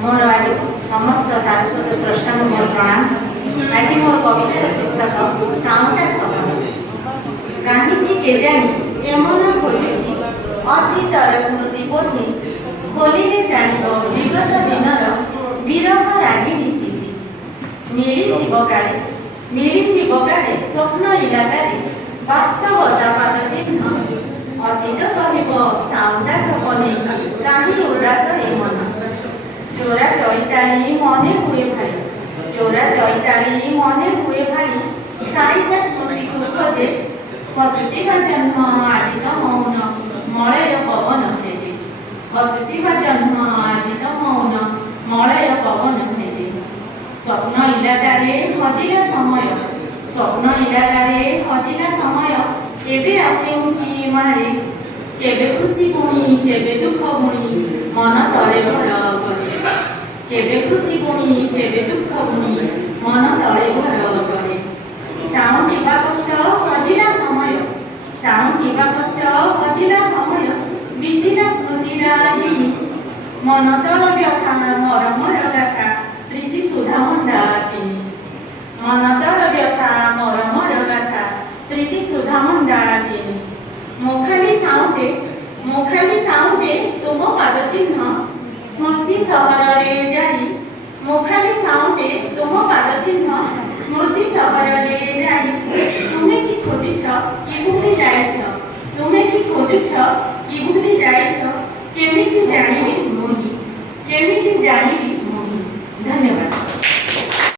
मोर आज समस्त सारस्वत प्रश्न मोर प्रणाम। आज मोर कवितार शीर्षक साउंडा समय। कहीं केजाणी एमन होइछि अतीतर स्मृति पोथी खोलिले जानिब विगत दिनर विरह रागिणी स्थिति। मिलिथिब काले स्वप्न इलाकारे वास्तवता पाद चिन्ह। अतीत कहिब साउंडा सपने काहीं उदास ए मन। चोरा चैताली मने हुए भाई, चोरा चैताली मने हुए भाई। साइका स्मृति को खोजे हसुतिका जन्म आदि तो मौन मलय पवन भेजे। हसुतिका जन्म आदि तो मौन मलय पवन भेजे। स्वप्न इलाकारे हजिला समय, स्वप्न इलाकारे हजिला समय। केबे आसे उठी मारे, केबे खुशी पुणी केबे दुख पुणी मन तले घर करे। केबे खुशी पुणी केबे दुख पुणी मन तले घर करे। साउंड जीवा कष्ट हजिला समय, साउंड जीवा कष्ट हजिला समय। बीतिला स्मृति राजी मन तल व्यथा मरमर गाथा प्रीति सुधा मंदाकिनी। मन तल व्यथा मरमर गाथा प्रीति सुधा मंदाकिनी। मोखाली साउंडे तुम पाद चिन्ह स्मृति सहर रे जाई। मोखाली साउंडे तुम पाद चिन्ह स्मृति सहर रे